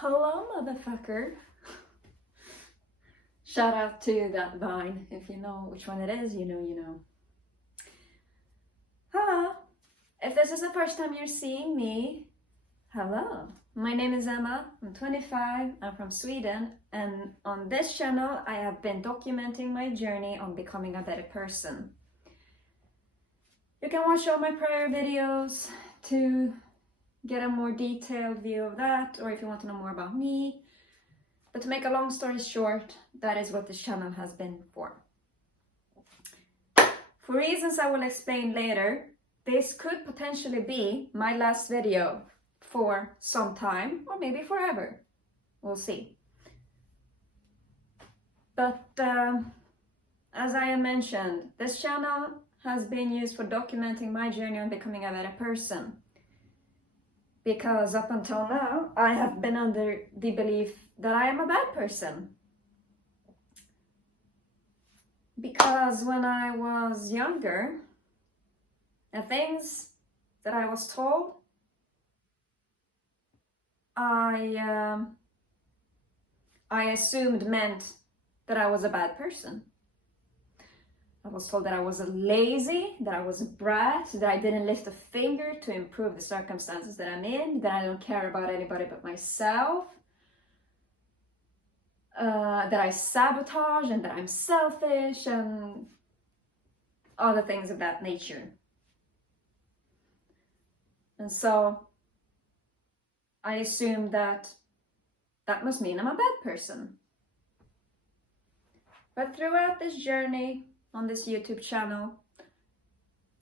Hello, motherfucker. Shout out to that vine. If you know which one it is, you know. Hello. If this is the first time you're seeing me, hello. My name is Emma. I'm 25. I'm from Sweden. And on this channel, I have been documenting my journey on becoming a better person. You can watch all my prior videos to get a more detailed view of that, or if you want to know more about me. But to make a long story short, that is what this channel has been for. For reasons I will explain later, this could potentially be my last video for some time, or maybe forever. We'll see. But as I mentioned, this channel has been used for documenting my journey on becoming a better person. Because up until now, I have been under the belief that I am a bad person. Because when I was younger, the things that I was told, I assumed meant that I was a bad person. I was told that I was lazy, that I was a brat, that I didn't lift a finger to improve the circumstances that I'm in, that I don't care about anybody but myself, that I sabotage and that I'm selfish and other things of that nature. And so I assumed that must mean I'm a bad person. But throughout this journey, on this YouTube channel,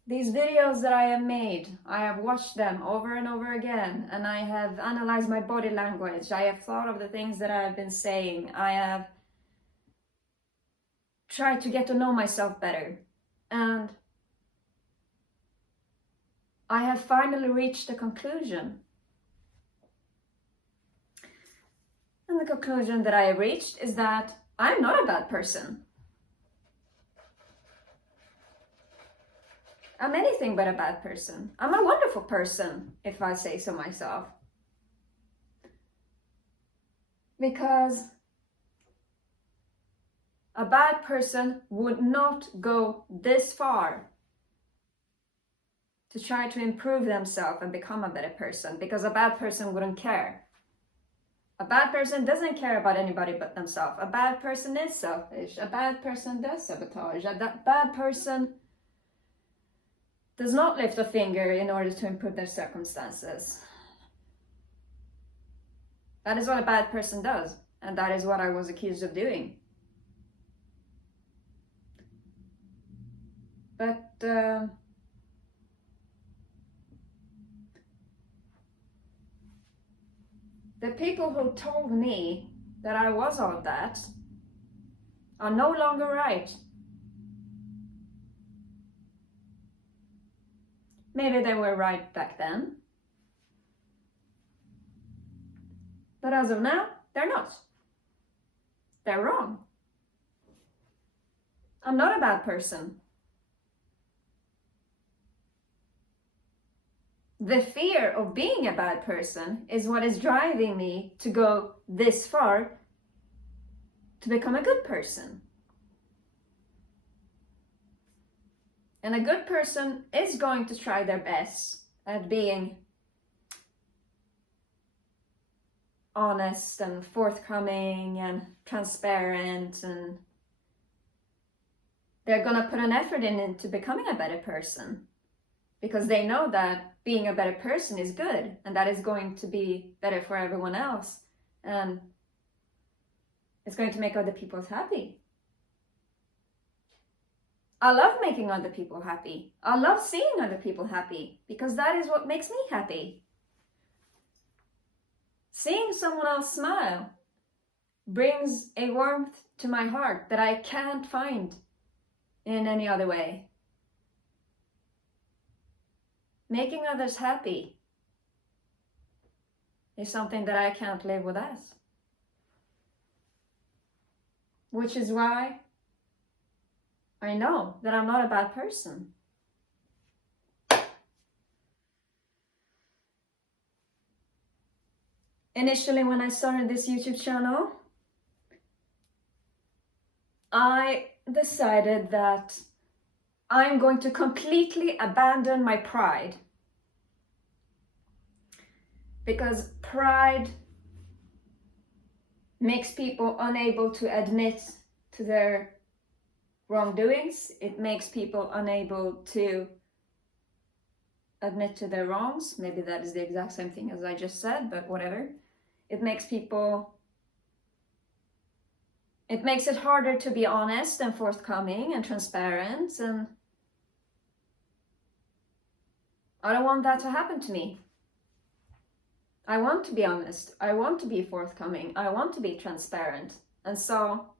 these videos that I have made, I have watched them over and over again, and I have analyzed my body language. I have thought of the things that I have been saying. I have tried to get to know myself better, and I have finally reached a conclusion. And the conclusion that I have reached is that I'm not a bad person. I'm anything but a bad person. I'm a wonderful person, if I say so myself. Because a bad person would not go this far to try to improve themselves and become a better person, because a bad person wouldn't care. A bad person doesn't care about anybody but themselves. A bad person is selfish. A bad person does sabotage. A bad person does not lift a finger in order to improve their circumstances. That is what a bad person does, and that is what I was accused of doing. But the people who told me that I was all of that are no longer right. Maybe they were right back then. But as of now, they're not. They're wrong. I'm not a bad person. The fear of being a bad person is what is driving me to go this far to become a good person. And a good person is going to try their best at being honest and forthcoming and transparent, and they're gonna put an effort into becoming a better person, because they know that being a better person is good, and that is going to be better for everyone else, and it's going to make other people happy. I love making other people happy. I love seeing other people happy, because that is what makes me happy. Seeing someone else smile brings a warmth to my heart that I can't find in any other way. Making others happy is something that I can't live without. Which is why I know that I'm not a bad person. Initially, when I started this YouTube channel, I decided that I'm going to completely abandon my pride. Because pride makes people unable to admit to their wrongdoings. It makes people unable to admit to their wrongs. Maybe that is the exact same thing as I just said, but whatever. It makes it harder to be honest and forthcoming and transparent, and I don't want that to happen to me. I want to be honest, I want to be forthcoming, I want to be transparent, and so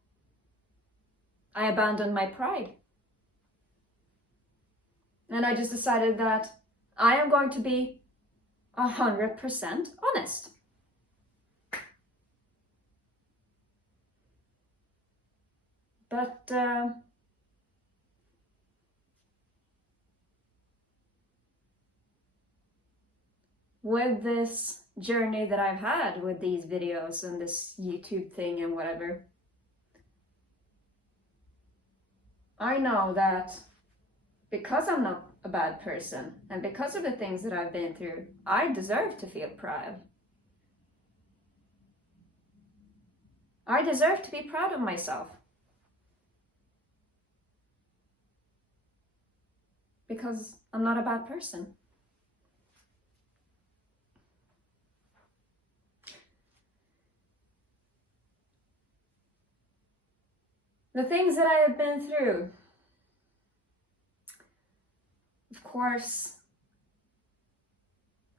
I abandoned my pride. And I just decided that I am going to be 100% honest. But with this journey that I've had with these videos and this YouTube thing and whatever, I know that because I'm not a bad person and because of the things that I've been through, I deserve to feel proud. I deserve to be proud of myself. Because I'm not a bad person. The things that I have been through, of course,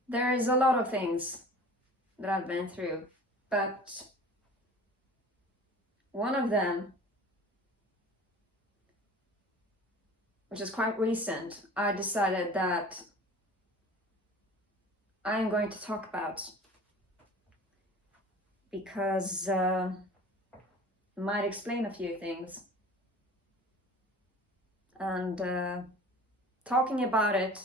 there is a lot of things that I've been through, but one of them, which is quite recent, I decided that I'm going to talk about, because it might explain a few things. And talking about it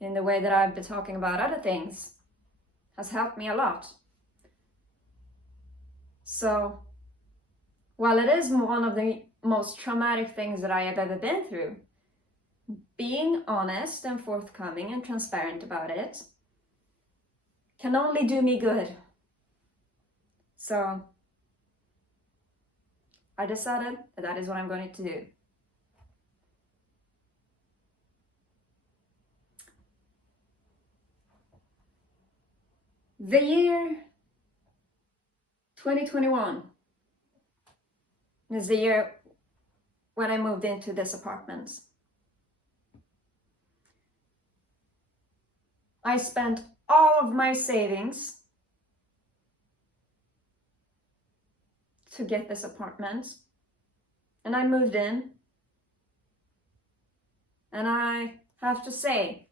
in the way that I've been talking about other things has helped me a lot. So, while it is one of the most traumatic things that I have ever been through, being honest and forthcoming and transparent about it can only do me good. So, I decided that is what I'm going to do. The year 2021 is the year when I moved into this apartment. I spent all of my savings to get this apartment, and I moved in, and I have to say,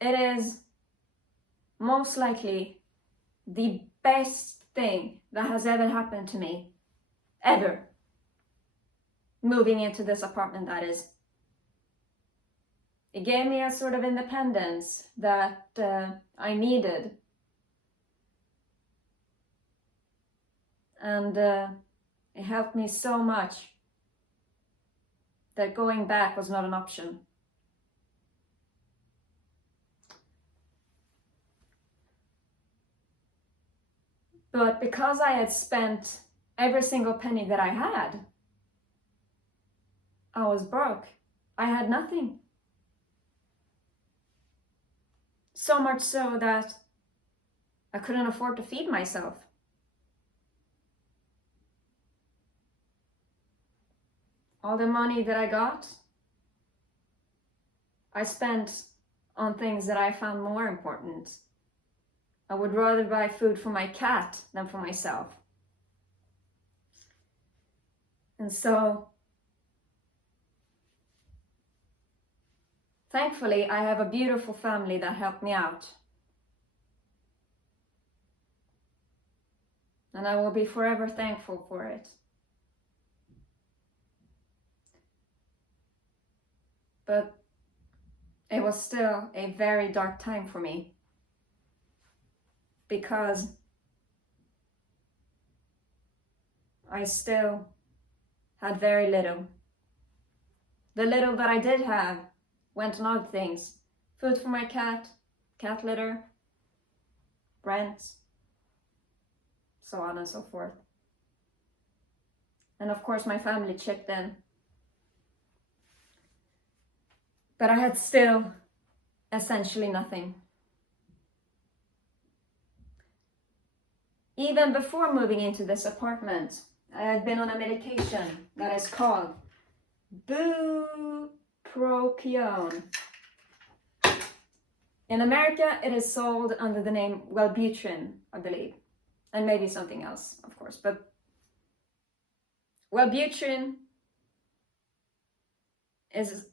it is most likely the best thing that has ever happened to me, ever. Moving into this apartment, that is. It gave me a sort of independence that I needed. And it helped me so much that going back was not an option. But because I had spent every single penny that I had, I was broke. I had nothing. So much so that I couldn't afford to feed myself. All the money that I got, I spent on things that I found more important. I would rather buy food for my cat than for myself. And so, thankfully, I have a beautiful family that helped me out. And I will be forever thankful for it. But it was still a very dark time for me. because I still had very little. The little that I did have went on other things. Food for my cat, cat litter, rent, so on and so forth. And of course my family chipped in. But I had still essentially nothing. Even before moving into this apartment, I had been on a medication that is called Bureaucratic. In America, it is sold under the name Wellbutrin, I believe, and maybe something else, of course. But Wellbutrin is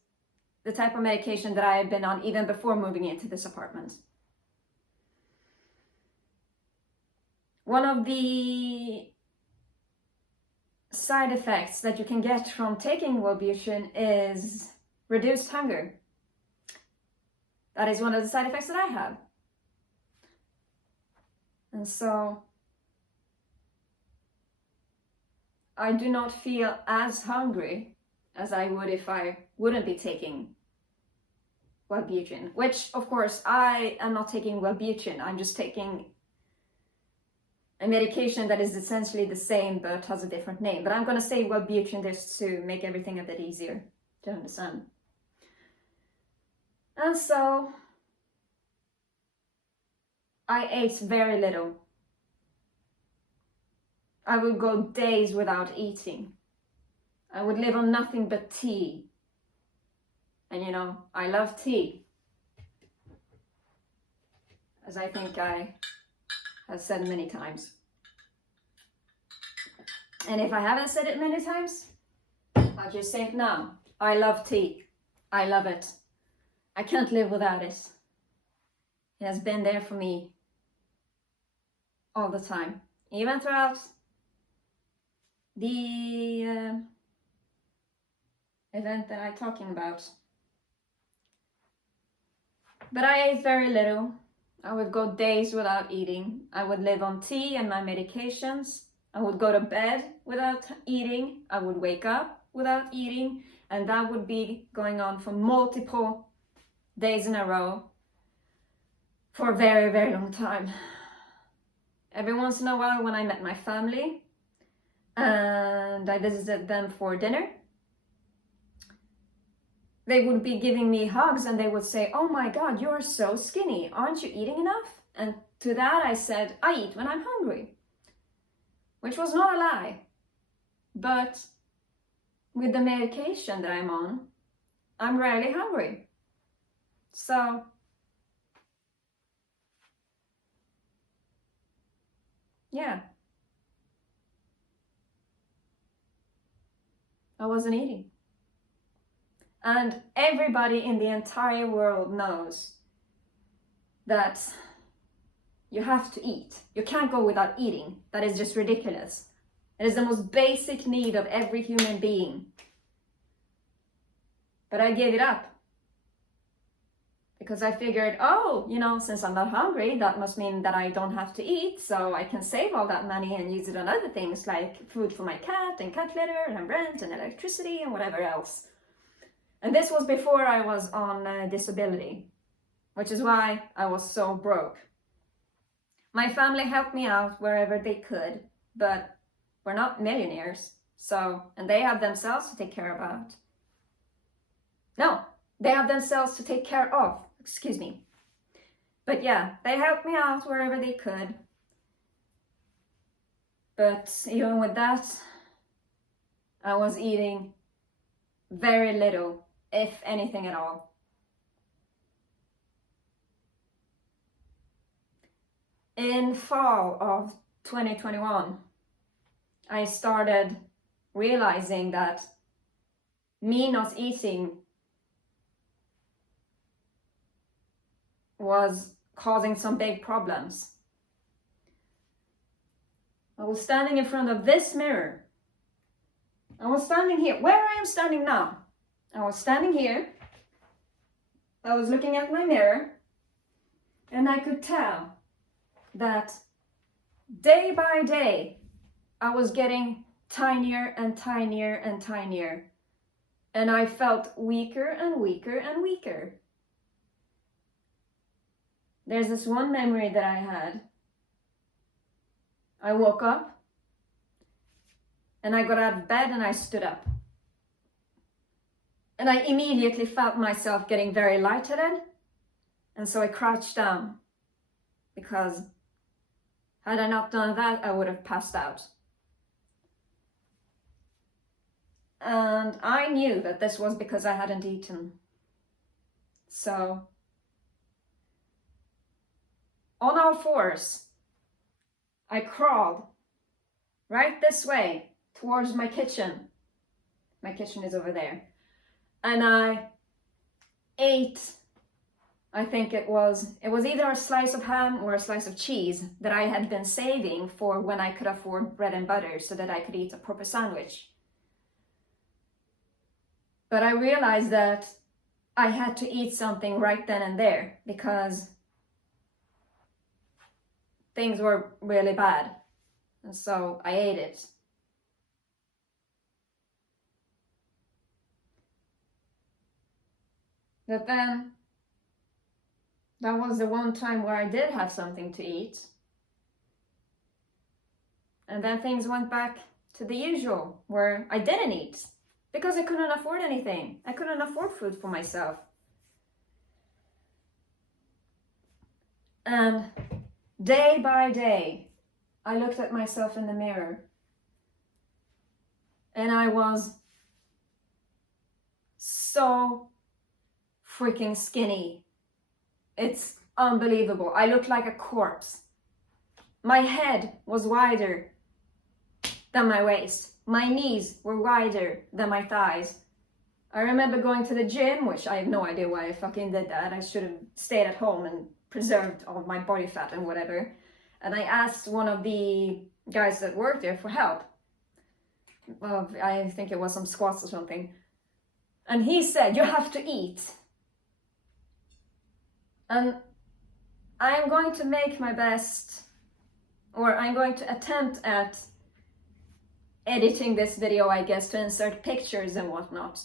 the type of medication that I had been on even before moving into this apartment. One of the side effects that you can get from taking Wellbutrin is reduced hunger. That is one of the side effects that I have. And so I do not feel as hungry as I would if I wouldn't be taking Wellbutrin, which of course I am not taking Wellbutrin. I'm just taking a medication that is essentially the same but has a different name. But I'm going to say Wellbutrin just to make everything a bit easier to understand. And so I ate very little. I would go days without eating. I would live on nothing but tea. And you know, I love tea, as I think I have said many times. And if I haven't said it many times, I'll just say it now. I love tea. I love it. I can't live without it. It has been there for me all the time, even throughout the event that I'm talking about. But I ate very little. I would go days without eating. I would live on tea and my medications. I would go to bed without eating. I would wake up without eating. And that would be going on for multiple days in a row for a very, very long time. Every once in a while when I met my family and I visited them for dinner, they would be giving me hugs and they would say, "Oh my God, you're so skinny. Aren't you eating enough?" And to that I said, "I eat when I'm hungry," which was not a lie. But with the medication that I'm on, I'm rarely hungry. So yeah, I wasn't eating. And everybody in the entire world knows that you have to eat. You can't go without eating. That is just ridiculous. It is the most basic need of every human being. But I gave it up. Because I figured, oh, you know, since I'm not hungry, that must mean that I don't have to eat. So I can save all that money and use it on other things like food for my cat and cat litter and rent and electricity and whatever else. And this was before I was on disability, which is why I was so broke. My family helped me out wherever they could, but we're not millionaires. So, and they have themselves to take care about. No, they have themselves to take care of, excuse me. But yeah, they helped me out wherever they could. But even with that, I was eating very little, if anything at all. In fall of 2021, I started realizing that me not eating was causing some big problems. I was standing in front of this mirror. I was standing here, where I am standing now. I was standing here. I was looking at my mirror and I could tell that day by day, I was getting tinier and tinier and tinier. And I felt weaker and weaker and weaker. There's this one memory that I had. I woke up and I got out of bed and I stood up. And I immediately felt myself getting very lightheaded. And so I crouched down, because had I not done that, I would have passed out. And I knew that this was because I hadn't eaten. So, on all fours, I crawled right this way towards my kitchen. My kitchen is over there. And I ate, I think it was either a slice of ham or a slice of cheese that I had been saving for when I could afford bread and butter so that I could eat a proper sandwich. But I realized that I had to eat something right then and there because things were really bad. And so I ate it. But then, that was the one time where I did have something to eat. And then things went back to the usual, where I didn't eat. Because I couldn't afford anything. I couldn't afford food for myself. And day by day, I looked at myself in the mirror. And I was so freaking skinny. It's unbelievable. I looked like a corpse. My head was wider than my waist. My knees were wider than my thighs. I remember going to the gym, which I have no idea why I fucking did that. I should have stayed at home and preserved all of my body fat and whatever. And I asked one of the guys that worked there for help. Well, I think it was some squats or something. And he said, you have to eat. And I'm going to make my best, or I'm going to attempt at editing this video, I guess, to insert pictures and whatnot.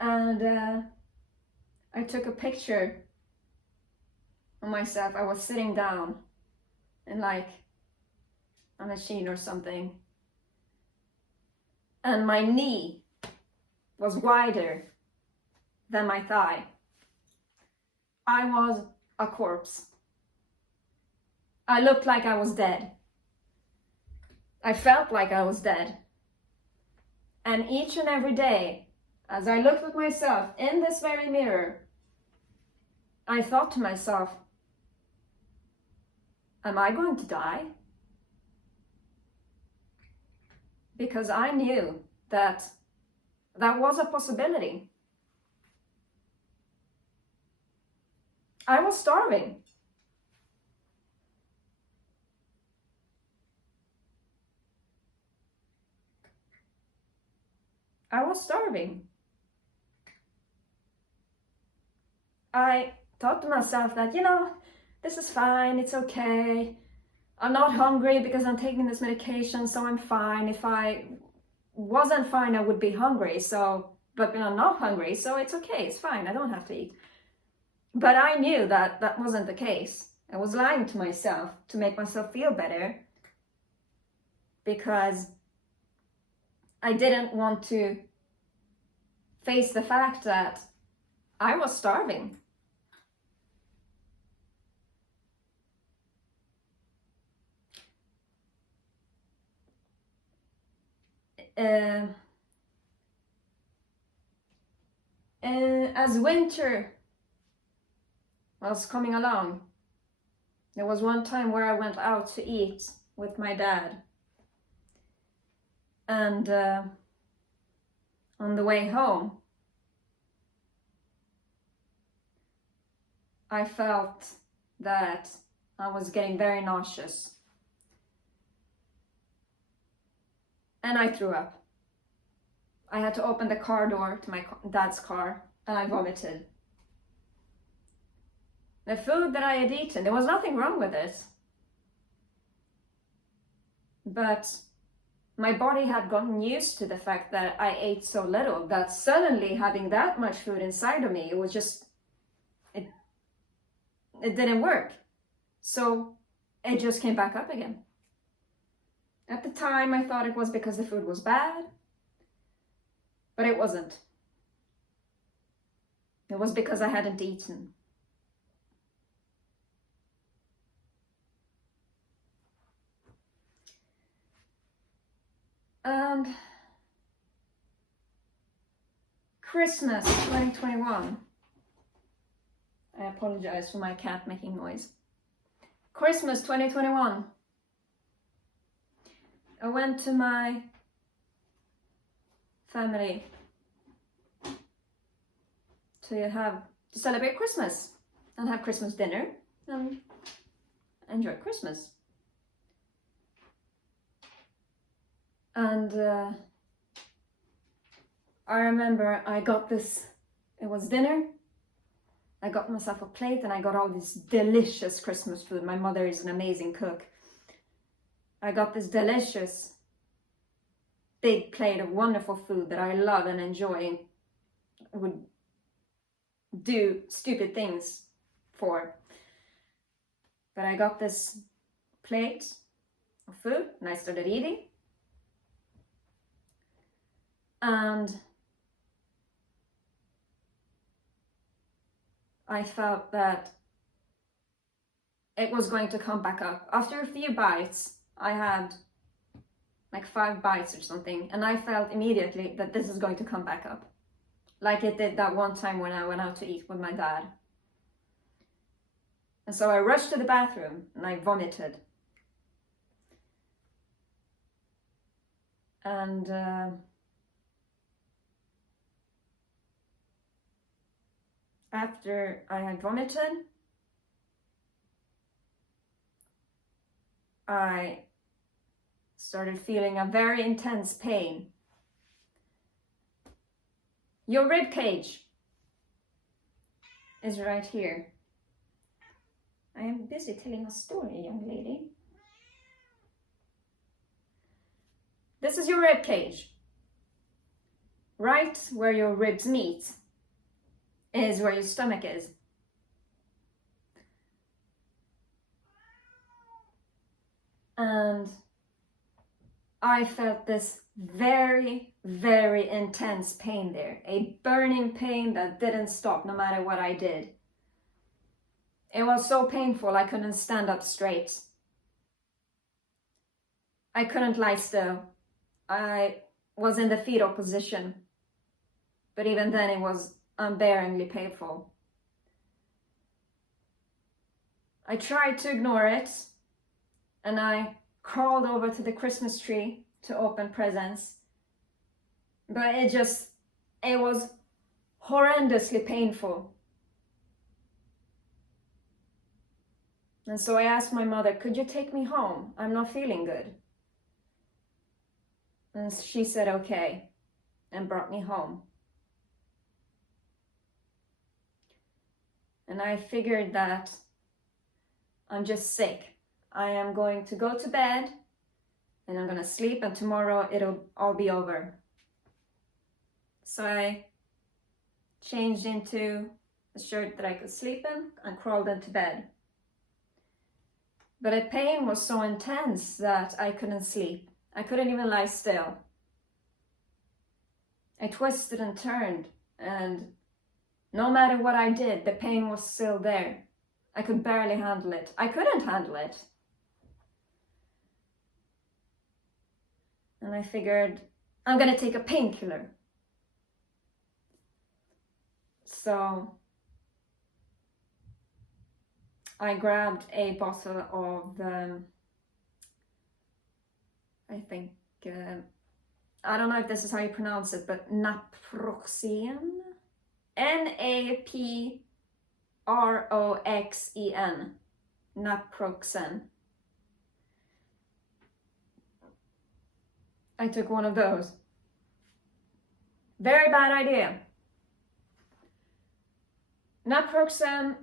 And I took a picture of myself. I was sitting down in like a machine or something. And my knee was wider than my thigh. I was a corpse. I looked like I was dead. I felt like I was dead. And each and every day, as I looked at myself in this very mirror, I thought to myself, am I going to die? Because I knew that that was a possibility. I was starving. I was starving. I thought to myself that, this is fine, it's okay. I'm not hungry because I'm taking this medication, so I'm fine. If I wasn't fine, I would be hungry. But I'm not hungry, so it's okay, it's fine, I don't have to eat. But I knew that that wasn't the case. I was lying to myself to make myself feel better because I didn't want to face the fact that I was starving. As winter was coming along, there was one time where I went out to eat with my dad. And on the way home, I felt that I was getting very nauseous. And I threw up. I had to open the car door to my dad's car, and I vomited. The food that I had eaten, there was nothing wrong with it. But my body had gotten used to the fact that I ate so little that suddenly having that much food inside of me, it was just, it didn't work. So it just came back up again. At the time, I thought it was because the food was bad, but it wasn't. It was because I hadn't eaten. And Christmas 2021. I apologize for my cat making noise. Christmas 2021. I went to my family to celebrate Christmas and have Christmas dinner and enjoy Christmas. And I remember I got this, it was dinner, I got myself a plate and I got all this delicious Christmas food. My mother is an amazing cook. I got this delicious big plate of wonderful food that I love and enjoy and would do stupid things for. But I got this plate of food and I started eating. And I felt that it was going to come back up. After a few bites, I had like 5 bites or something, and I felt immediately that this is going to come back up. Like it did that one time when I went out to eat with my dad. And so I rushed to the bathroom and I vomited. And after I had vomited, I started feeling a very intense pain. Your rib cage is right here. I am busy telling a story, young lady. This is your rib cage. Right where your ribs meet is where your stomach is. And I felt this very, very intense pain there. A burning pain that didn't stop no matter what I did. It was so painful I couldn't stand up straight. I couldn't lie still. I was in the fetal position. But even then it was unbearably painful. I tried to ignore it, and I crawled over to the Christmas tree to open presents, but it was horrendously painful. And so I asked my mother, could you take me home? I'm not feeling good. And she said, okay, and brought me home. And I figured that I'm just sick. I am going to go to bed and I'm going to sleep, and tomorrow it'll all be over. So I changed into a shirt that I could sleep in and crawled into bed. But the pain was so intense that I couldn't sleep. I couldn't even lie still. I twisted and turned, and no matter what I did, the pain was still there. I could barely handle it. I couldn't handle it. And I figured, I'm gonna take a painkiller. So I grabbed a bottle of, I think, I don't know if this is how you pronounce it, but naproxen. Naproxen. Naproxen. I took one of those. Very bad idea. Naproxen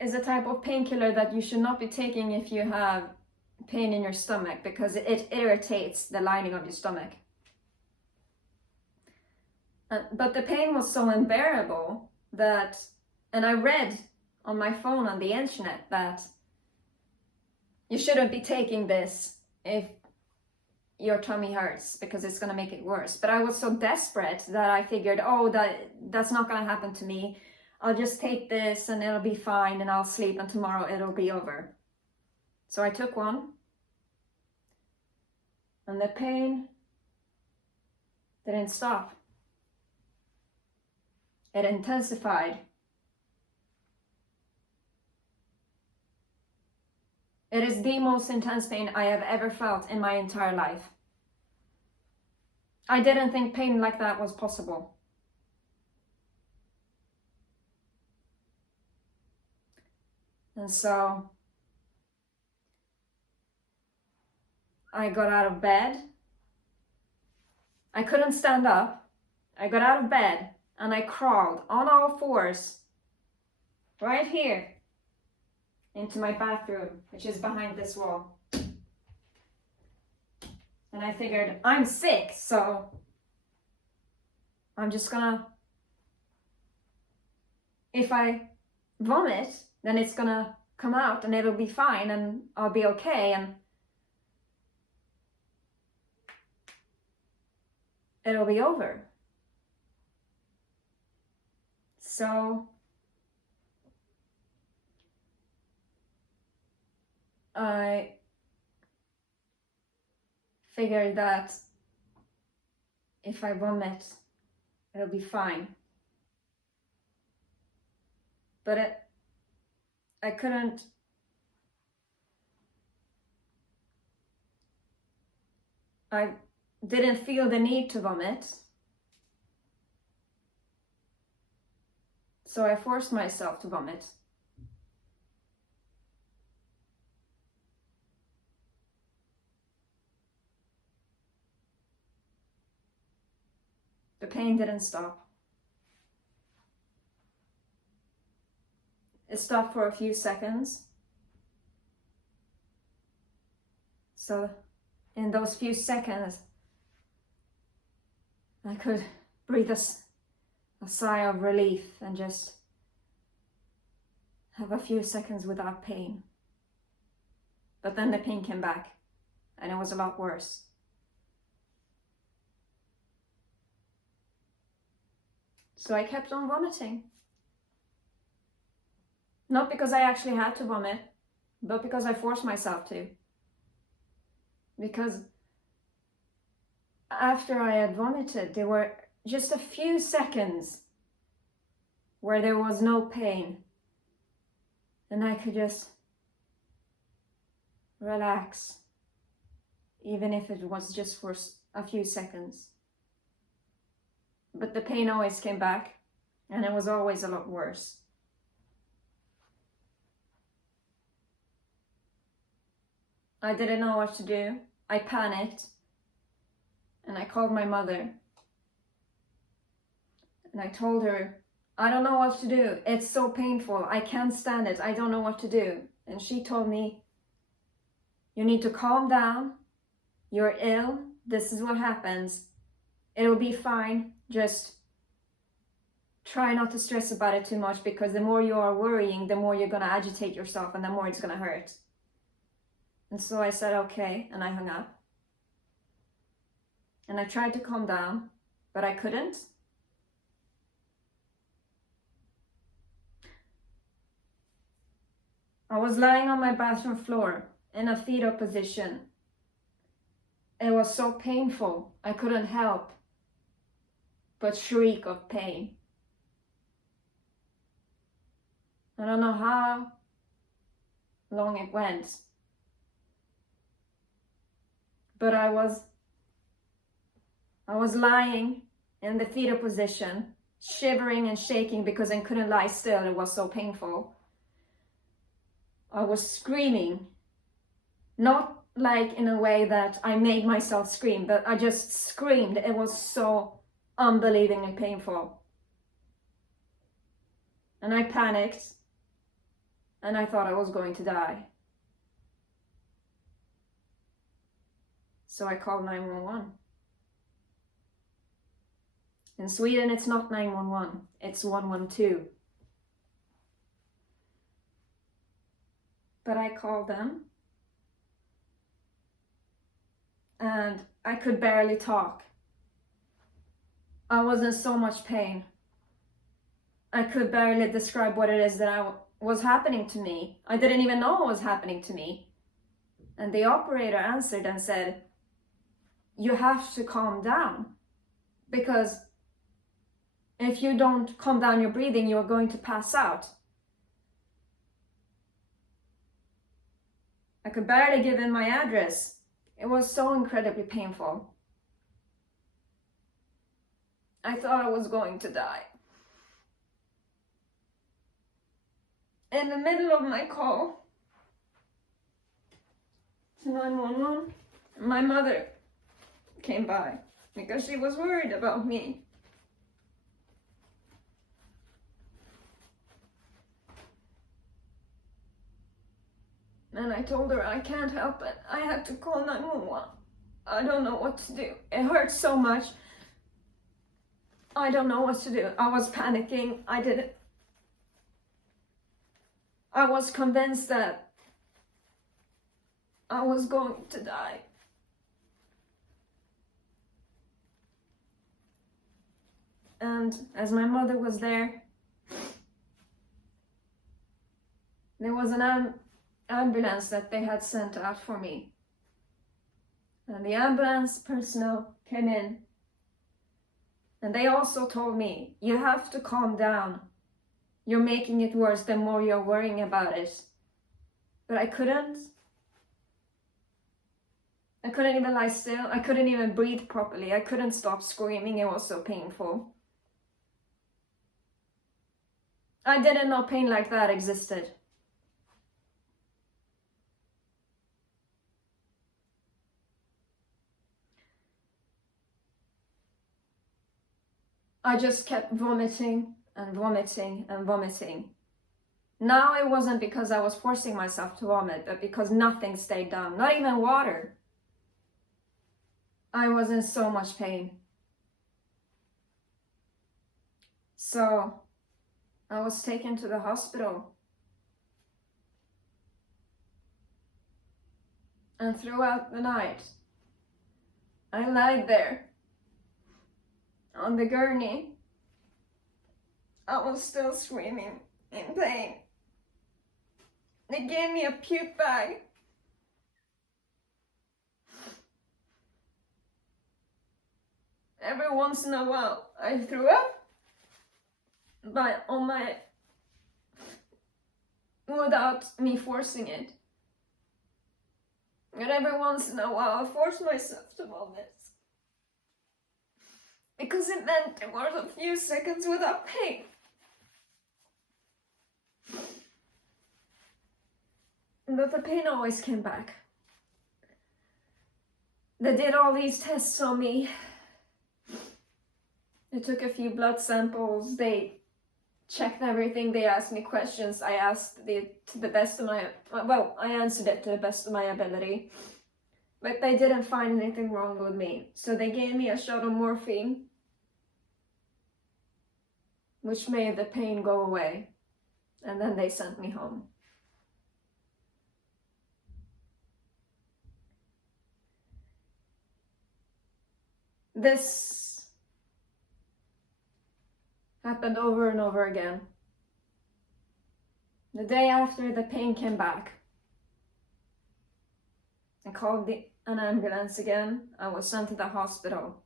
is a type of painkiller that you should not be taking if you have pain in your stomach, because it irritates the lining of your stomach. But the pain was so unbearable that, and I read on my phone on the internet that you shouldn't be taking this if your tummy hurts, because it's going to make it worse. But I was so desperate that I figured, oh, that's not going to happen to me. I'll just take this and it'll be fine and I'll sleep and tomorrow it'll be over. So I took one, and the pain didn't stop. It intensified. It is the most intense pain I have ever felt in my entire life. I didn't think pain like that was possible. And so I got out of bed. I couldn't stand up. I got out of bed and I crawled on all fours right here into my bathroom, which is behind this wall. And I figured, I'm sick, so I'm just gonna, if I vomit, then it's gonna come out and it'll be fine and I'll be okay and it'll be over. So I figured that if I vomit, it'll be fine. But I couldn't. I didn't feel the need to vomit. So I forced myself to vomit. The pain didn't stop. It stopped for a few seconds. So in those few seconds, I could breathe a sigh of relief and just have a few seconds without pain. But then the pain came back and it was a lot worse. So I kept on vomiting. Not because I actually had to vomit, but because I forced myself to. Because after I had vomited, there were just a few seconds where there was no pain. And I could just relax, even if it was just for a few seconds. But the pain always came back, and it was always a lot worse. I didn't know what to do. I panicked, and I called my mother. And I told her, I don't know what to do. It's so painful. I can't stand it. I don't know what to do. And she told me, you need to calm down. You're ill. This is what happens. It'll be fine. Just try not to stress about it too much, because the more you are worrying, the more you're going to agitate yourself and the more it's going to hurt. And so I said, okay, and I hung up. And I tried to calm down, but I couldn't. I was lying on my bathroom floor in a fetal position. It was so painful, I couldn't help but shriek of pain. I don't know how long it went, but I was lying in the fetal position, shivering and shaking because I couldn't lie still. It was so painful. I was screaming, not like in a way that I made myself scream, but I just screamed. It was so unbelievably painful. And I panicked. and I thought I was going to die. So I called 911. In Sweden, it's not 911, it's 112. But I called them, and I could barely talk. I was in so much pain. I could barely describe what it is that was happening to me. I didn't even know what was happening to me. And the operator answered and said, "You have to calm down, because if you don't calm down your breathing, you're going to pass out." I could barely give in my address. It was so incredibly painful. I thought I was going to die. In the middle of my call to 911, my mother came by because she was worried about me. And I told her I can't help it. I had to call 911. I don't know what to do. It hurts so much. I don't know what to do. I was panicking. I was convinced that I was going to die. And as my mother was there was an ambulance that they had sent out for me. And the ambulance personnel came in. And they also told me, "You have to calm down. You're making it worse the more you're worrying about it." But I couldn't. I couldn't even lie still. I couldn't even breathe properly. I couldn't stop screaming. It was so painful. I didn't know pain like that existed. I just kept vomiting and vomiting and vomiting. Now it wasn't because I was forcing myself to vomit, but because nothing stayed down, not even water. I was in so much pain. So I was taken to the hospital. And throughout the night, I lied there on the gurney. I was still screaming in pain. They gave me a puke bag. Every once in a while, I threw up, but without me forcing it. And every once in a while, I forced myself to vomit. Because it meant there were a few seconds without pain. But the pain always came back. They did all these tests on me. They took a few blood samples. They checked everything. They asked me questions. I asked to the best of my... Well, I answered it to the best of my ability. But they didn't find anything wrong with me. So they gave me a shot of morphine, which made the pain go away. And then they sent me home. This happened over and over again. The day after the pain came back, I called an ambulance again. I was sent to the hospital.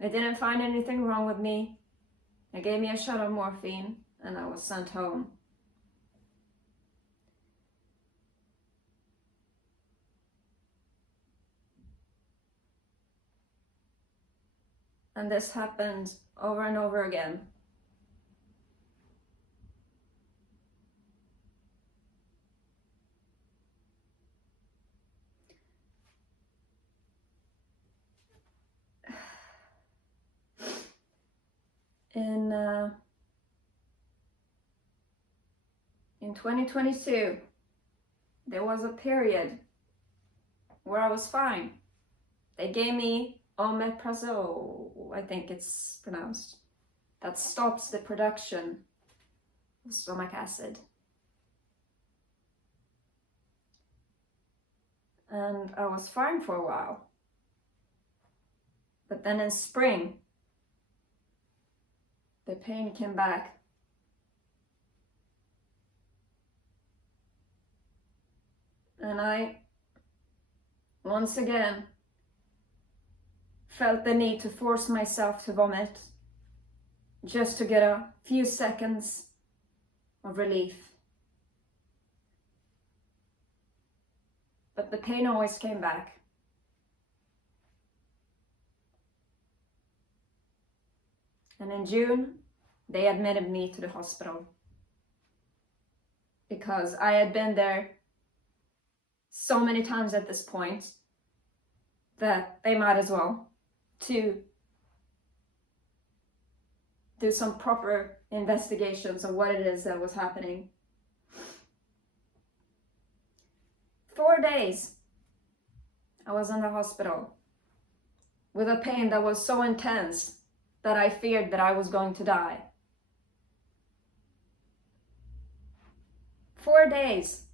They didn't find anything wrong with me. They gave me a shot of morphine and I was sent home. And this happened over and over again. In in 2022, there was a period where I was fine. They gave me omeprazole, I think it's pronounced, that stops the production of stomach acid. And I was fine for a while. But then in spring, the pain came back. And I, once again, felt the need to force myself to vomit, just to get a few seconds of relief. But the pain always came back. And in June, they admitted me to the hospital because I had been there so many times at this point that they might as well to do some proper investigations of what it is that was happening. 4 days I was in the hospital with a pain that was so intense that I feared that I was going to die. 4 days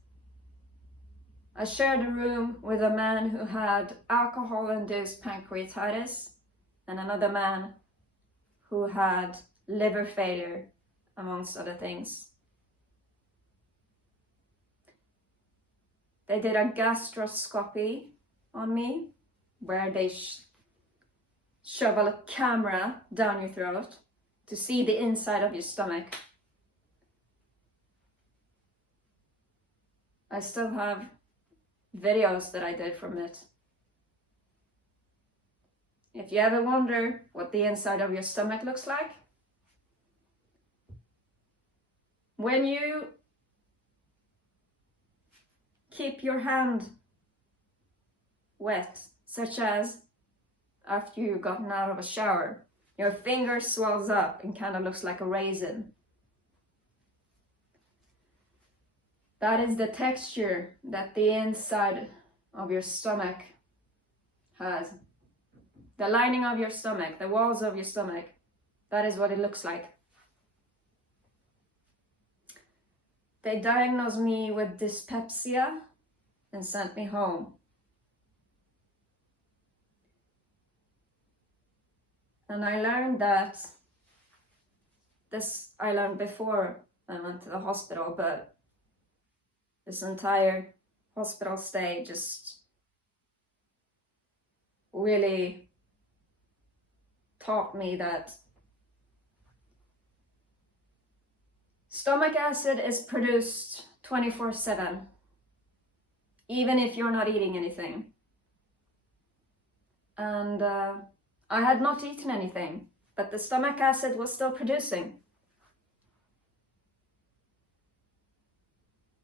I shared a room with a man who had alcohol-induced pancreatitis and another man who had liver failure, amongst other things. They did a gastroscopy on me, where they shove a camera down your throat to see the inside of your stomach. I still have videos that I did from it. If you ever wonder what the inside of your stomach looks like, when you keep your hand wet, such as after you've gotten out of a shower, your finger swells up and kind of looks like a raisin. That is the texture that the inside of your stomach has. The lining of your stomach, the walls of your stomach, that is what it looks like. They diagnosed me with dyspepsia and sent me home. And I learned that, I learned before I went to the hospital, but this entire hospital stay just really taught me that stomach acid is produced 24/7, even if you're not eating anything. And I had not eaten anything, but the stomach acid was still producing.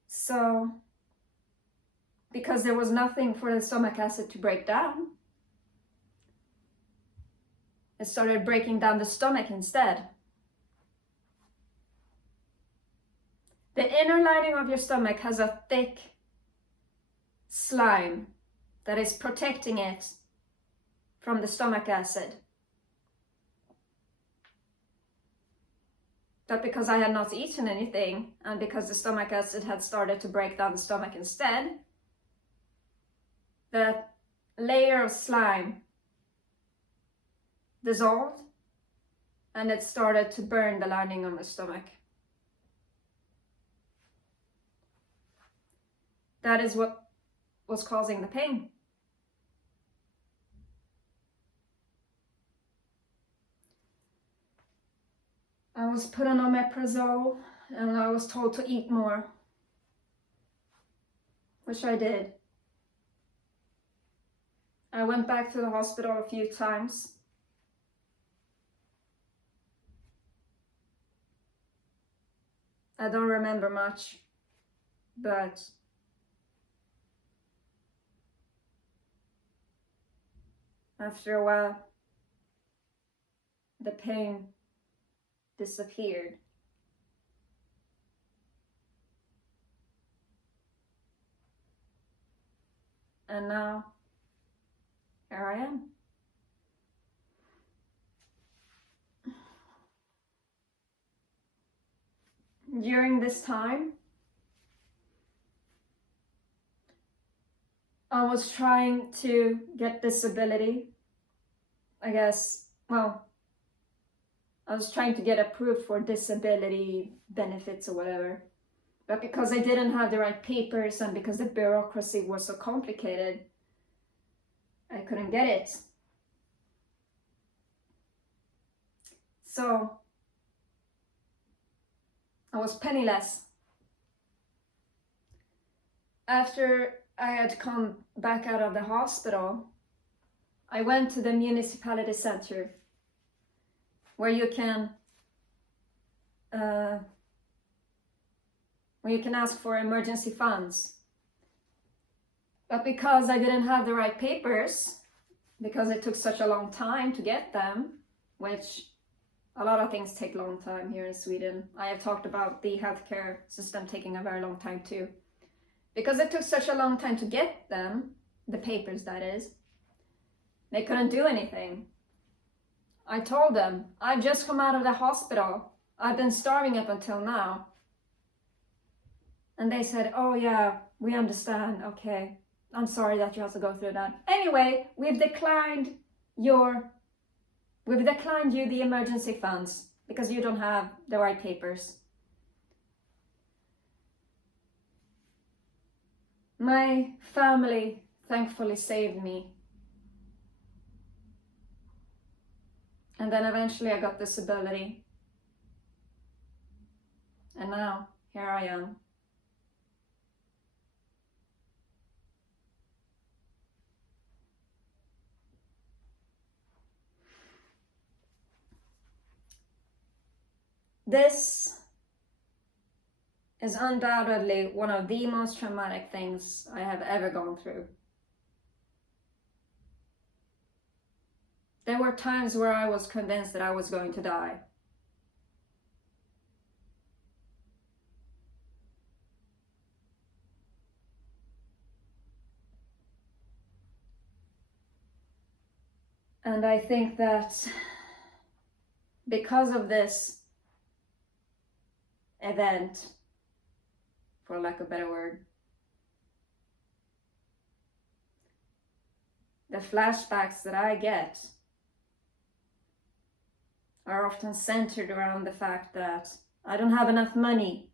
So, because there was nothing for the stomach acid to break down, it started breaking down the stomach instead. The inner lining of your stomach has a thick slime that is protecting it from the stomach acid. But because I had not eaten anything, and because the stomach acid had started to break down the stomach instead, that layer of slime dissolved, and it started to burn the lining of my stomach. That is what was causing the pain. I was put on omeprazole and I was told to eat more, which I did. I went back to the hospital a few times. I don't remember much, but after a while, the pain disappeared. And now, here I am. During this time, I was trying to get disability. I guess, well, I was trying to get approved for disability benefits or whatever. But because I didn't have the right papers and because the bureaucracy was so complicated, I couldn't get it. So I was penniless. After I had come back out of the hospital, I went to the municipality center where you can ask for emergency funds. But because I didn't have the right papers, because it took such a long time to get them, which a lot of things take a long time here in Sweden. I have talked about the healthcare system taking a very long time too. Because it took such a long time to get them, the papers that is, they couldn't do anything. I told them, I've just come out of the hospital. I've been starving up until now. And they said, oh yeah, we understand, okay. I'm sorry that you have to go through that. Anyway, we've declined you the emergency funds because you don't have the right papers. My family thankfully saved me. And then eventually I got disability. And now, here I am. This is undoubtedly one of the most traumatic things I have ever gone through. There were times where I was convinced that I was going to die. And I think that because of this event, for lack of a better word, the flashbacks that I get are often centered around the fact that I don't have enough money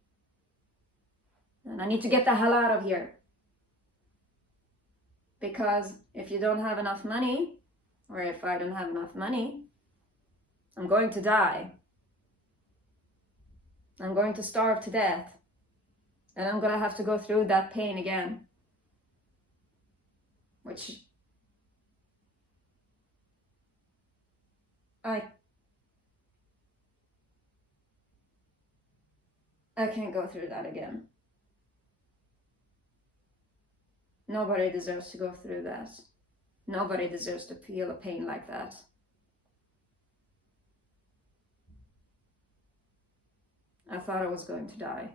and I need to get the hell out of here. Because if you don't have enough money, or if I don't have enough money, I'm going to die. I'm going to starve to death. And I'm going to have to go through that pain again. Which I can't go through that again. Nobody deserves to go through that. Nobody deserves to feel a pain like that. I thought I was going to die.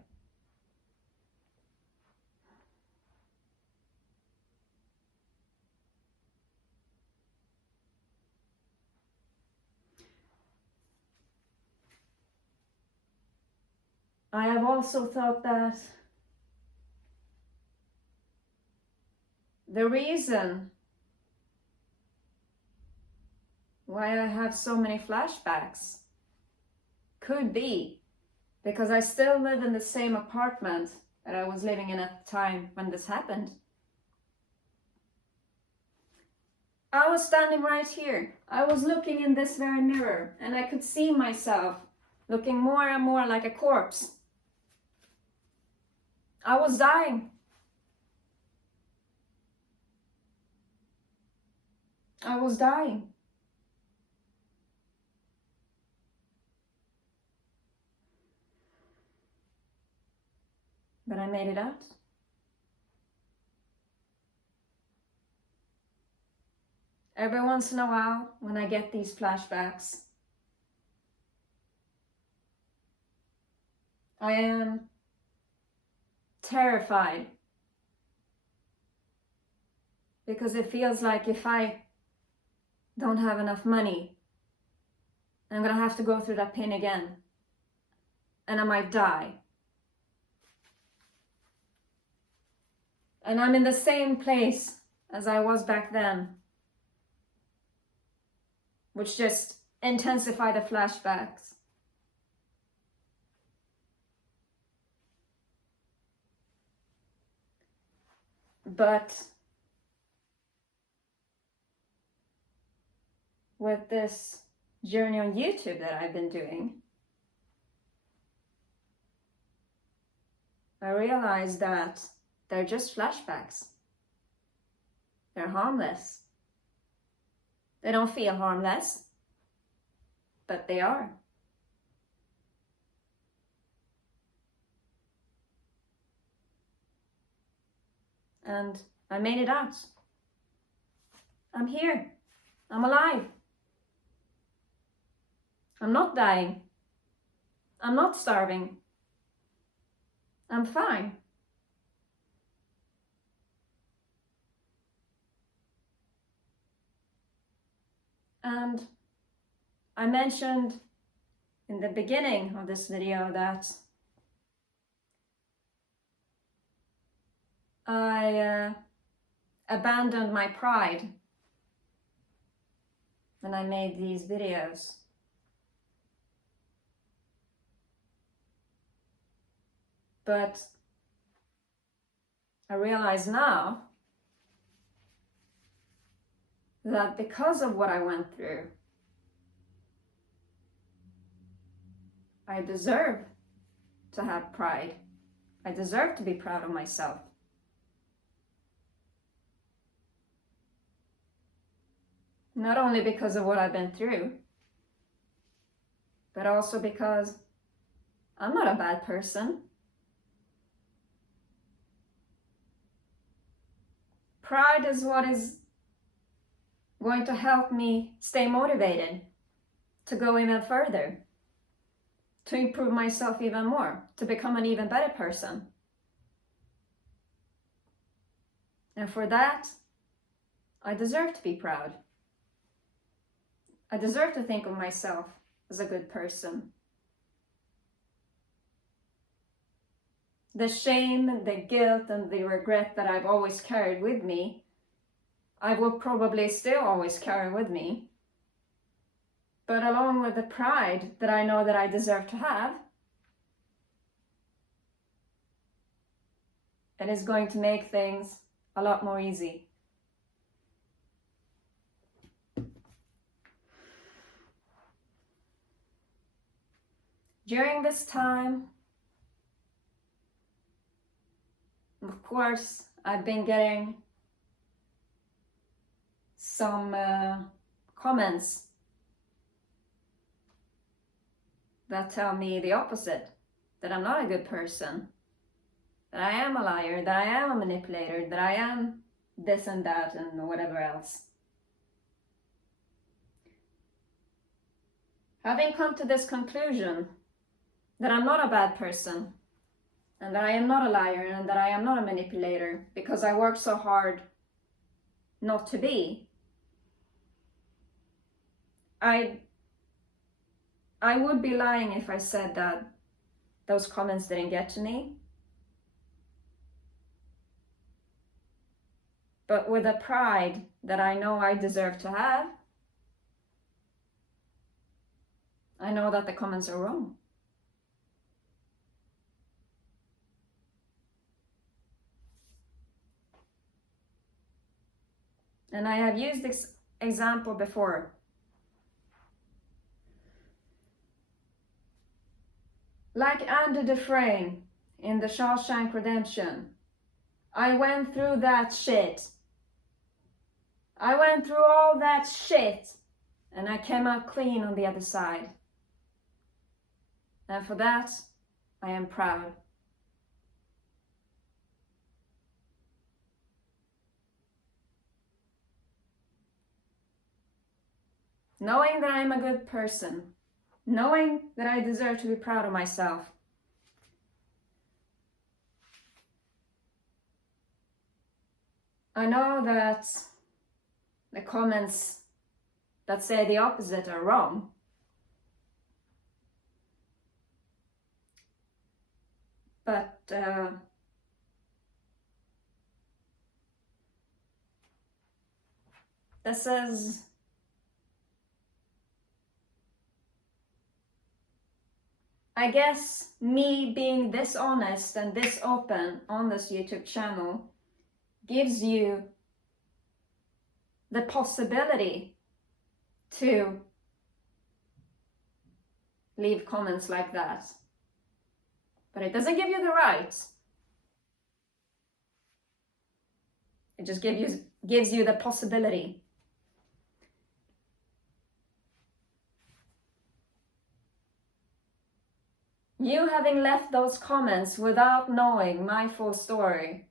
I have also thought that the reason why I have so many flashbacks could be because I still live in the same apartment that I was living in at the time when this happened. I was standing right here. I was looking in this very mirror and I could see myself looking more and more like a corpse. I was dying. I was dying. But I made it out. Every once in a while, when I get these flashbacks, I am terrified because it feels like if I don't have enough money, I'm gonna have to go through that pain again, and I might die. And I'm in the same place as I was back then, which just intensify the flashbacks. But with this journey on YouTube that I've been doing, I realized that they're just flashbacks. They're harmless. They don't feel harmless, but they are. And I made it out. I'm here. I'm alive. I'm not dying. I'm not starving. I'm fine. And I mentioned in the beginning of this video that I abandoned my pride when I made these videos. But I realize now that because of what I went through, I deserve to have pride. I deserve to be proud of myself. Not only because of what I've been through, but also because I'm not a bad person. Pride is what is going to help me stay motivated to go even further, to improve myself even more, to become an even better person. And for that, I deserve to be proud. I deserve to think of myself as a good person. The shame and the guilt and the regret that I've always carried with me, I will probably still always carry with me. But along with the pride that I know that I deserve to have, it is going to make things a lot more easy. During this time, of course, I've been getting some comments that tell me the opposite, that I'm not a good person, that I am a liar, that I am a manipulator, that I am this and that and whatever else. Having come to this conclusion that I'm not a bad person, and that I am not a liar, and that I am not a manipulator, because I work so hard not to be, I would be lying if I said that those comments didn't get to me. But with the pride that I know I deserve to have, I know that the comments are wrong. And I have used this example before. Like Andy Dufresne in the Shawshank Redemption, I went through that shit. I went through all that shit, and I came out clean on the other side. And for that, I am proud. Knowing that I'm a good person, knowing that I deserve to be proud of myself. I know that the comments that say the opposite are wrong. But this is I guess me being this honest and this open on this YouTube channel gives you the possibility to leave comments like that. But it doesn't give you the right. It just gives you the possibility. You having left those comments without knowing my full story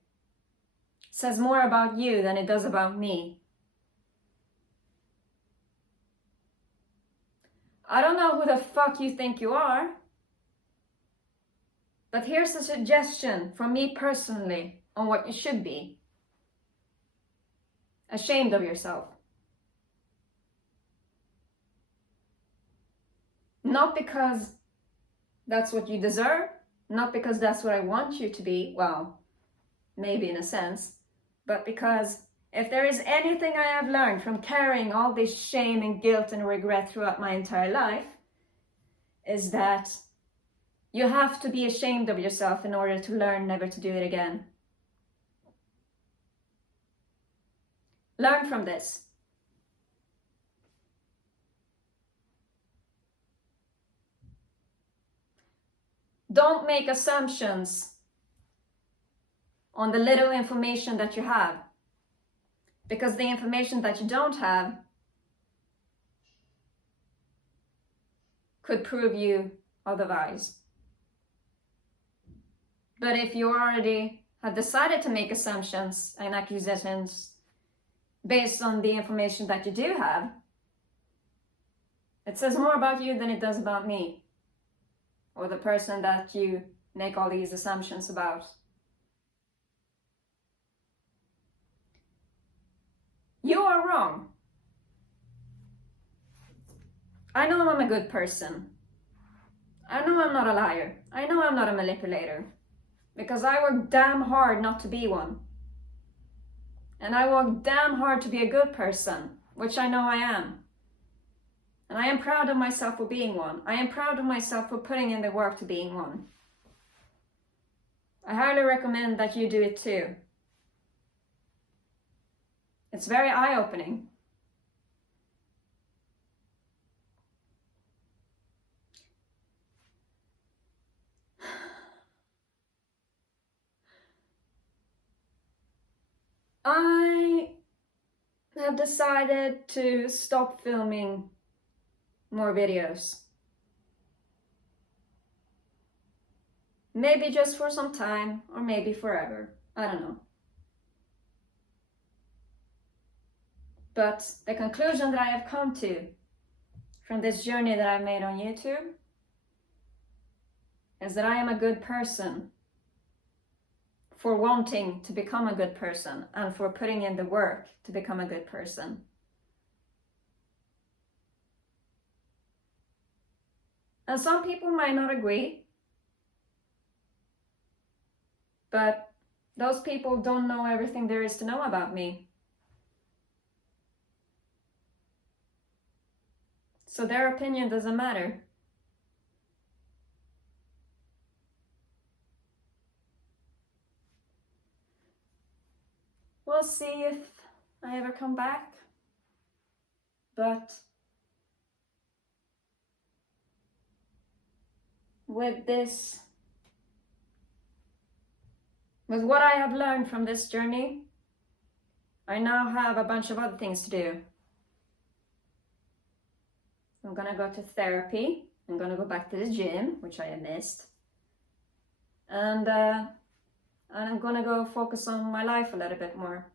says more about you than it does about me. I don't know who the fuck you think you are, but here's a suggestion from me personally on what you should be. Ashamed of yourself. Not because that's what you deserve, not because that's what I want you to be, well, maybe in a sense, but because if there is anything I have learned from carrying all this shame and guilt and regret throughout my entire life, is that you have to be ashamed of yourself in order to learn never to do it again. Learn from this. Don't make assumptions on the little information that you have, because the information that you don't have could prove you otherwise. But if you already have decided to make assumptions and accusations based on the information that you do have, it says more about you than it does about me, or the person that you make all these assumptions about. You are wrong. I know I'm a good person. I know I'm not a liar. I know I'm not a manipulator. Because I work damn hard not to be one. And I work damn hard to be a good person, which I know I am. And I am proud of myself for being one. I am proud of myself for putting in the work to being one. I highly recommend that you do it too. It's very eye-opening. I have decided to stop filming more videos. Maybe just for some time, or maybe forever. I don't know. But the conclusion that I have come to from this journey that I've made on YouTube is that I am a good person for wanting to become a good person and for putting in the work to become a good person. And some people might not agree, but those people don't know everything there is to know about me. So their opinion doesn't matter. We'll see if I ever come back. But with what I have learned from this journey, I now have a bunch of other things to do. I'm gonna go to therapy. I'm gonna go back to the gym, which I have missed. And I'm gonna go focus on my life a little bit more.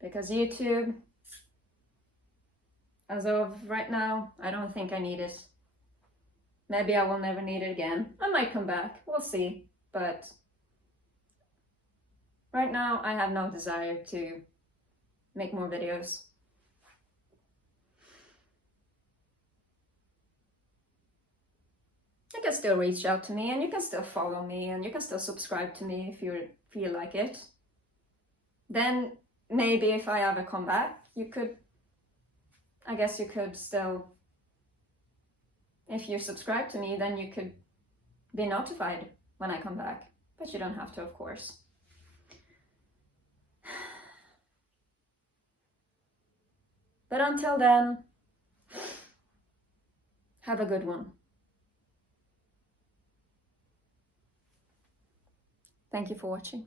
Because YouTube, as of right now, I don't think I need it. Maybe I will never need it again. I might come back, we'll see. But I don't think I need it. Maybe I will never need it again. Maybe I will never need it again. Maybe I will never need it again. Maybe I will never need it again. Maybe I will never need it again. Maybe I will never need it again. Maybe I will never need it again. Maybe I will never need it again. right now I have no desire to make more videos. You can still reach out to me, and you can still follow me, and you can still subscribe to me if you feel like it. Then maybe if I ever come back, I guess you could still, if you subscribe to me, then you could be notified when I come back. But you don't have to, of course. But until then, have a good one. Thank you for watching.